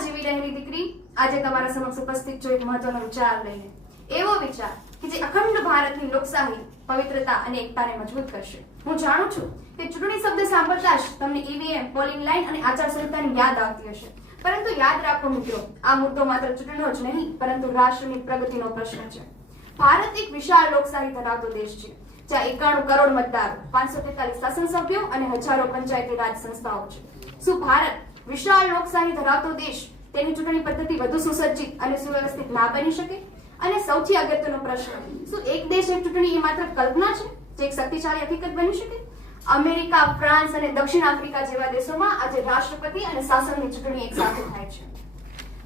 માં જીવી રહેલી દીકરી આજે તમારા સમક્ષ ઉપસ્થિત છો એક મહત્વનો વિચાર લઈને, એવો વિચાર કે જે અખંડ ભારતની લોકશાહી, પવિત્રતા અને એકતાને મજબૂત કરશે. હું જાણું છું કે ચૂંટણી શબ્દ સાંભળતા જ તમને ઈવીએમ, પોલિંગ લાઈન અને આચારસંહિતાની યાદ આવતી હશે, પરંતુ યાદ રાખો મિત્રો, આ મુદ્દો માત્ર ચૂંટણીનો જ નહીં પરંતુ રાષ્ટ્રની પ્રગતિનો પ્રશ્ન છે. ભારત એક વિશાળ લોકશાહી ધરાવતો દેશ છે, જ્યાં 91 કરોડ મતદારો, 543 શાસન સભ્યો અને હજારો પંચાયતી રાજ સંસ્થાઓ છે. શું ભારત વિશાળ લોકશાહી ધરાવતો દેશ તેની ચૂંટણી પદ્ધતિ વધુ સુસજ્જિત અને સુવ્યવસ્થિત ના બની શકે? અને સૌથી અગત્યનો પ્રશ્ન, શું એક દેશ એક ચૂંટણી એ માત્ર કલ્પના છે જે એક શક્તિશાળી હકીકત બની શકે? અમેરિકા, ફ્રાન્સ અને દક્ષિણ આફ્રિકા જેવા દેશોમાં આજે રાષ્ટ્રપતિ અને શાસનની ચૂંટણી એક સાથે થાય છે.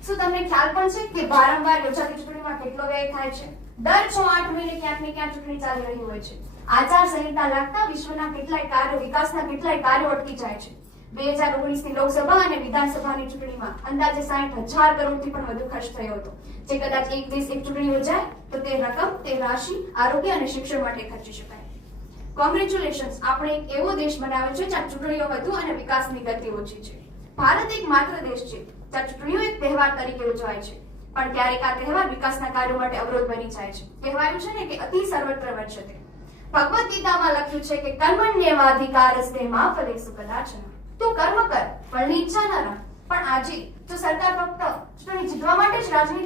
શું તમને ખ્યાલ પણ છે કે વારંવાર યોજાતી ચૂંટણીમાં કેટલો વ્યય થાય છે? દર 6-8 મહિને ક્યાંક ને ક્યાંક ચૂંટણી ચાલી રહી હોય છે. આચાર સંહિતા લાગતા વિશ્વના કેટલાય કાર્યો, વિકાસના કેટલાય કાર્યો અટકી જાય છે. 2019ની લોકસભા અને વિધાનસભાની ચૂંટણીમાં અંદાજે 60,000 કરોડથી પણ વધુ ખર્ચ થયો હતો, જે કદાચ એક દેશ એક ચૂંટણી યોજાય તો તે રકમ, તે રાશિ આરોગ્ય અને શિક્ષણ માટે ખર્ચી શકાય. કોંગ્રેચ્યુલેશન્સ, આપણે એક એવો દેશ બનાવ્યો છે જ્યાં ચૂંટણીઓ વધુ અને વિકાસની ગતિ ઓછી છે. ભારત એક માત્ર દેશ છે જ્યાં ચૂંટણીઓ એક તહેવાર તરીકે ઉજવાય છે, પણ ક્યારેક આ તહેવાર વિકાસના કાર્યો માટે અવરોધ બની જાય છે. કહેવાયું છે ને કે અતિ સર્વત્ર વર્જતે. ભગવદ ગીતામાં લખ્યું છે કે કર્મણ્યેવાધિકારસ્તે મા ફલેષુ કદાચન. તું કર્મ કર, ફળની ઈચ્છા ન રાખ. પણ આજે જો સરકાર ફક્ત ચૂંટણી જીતવા માટે જ રાજનીતિ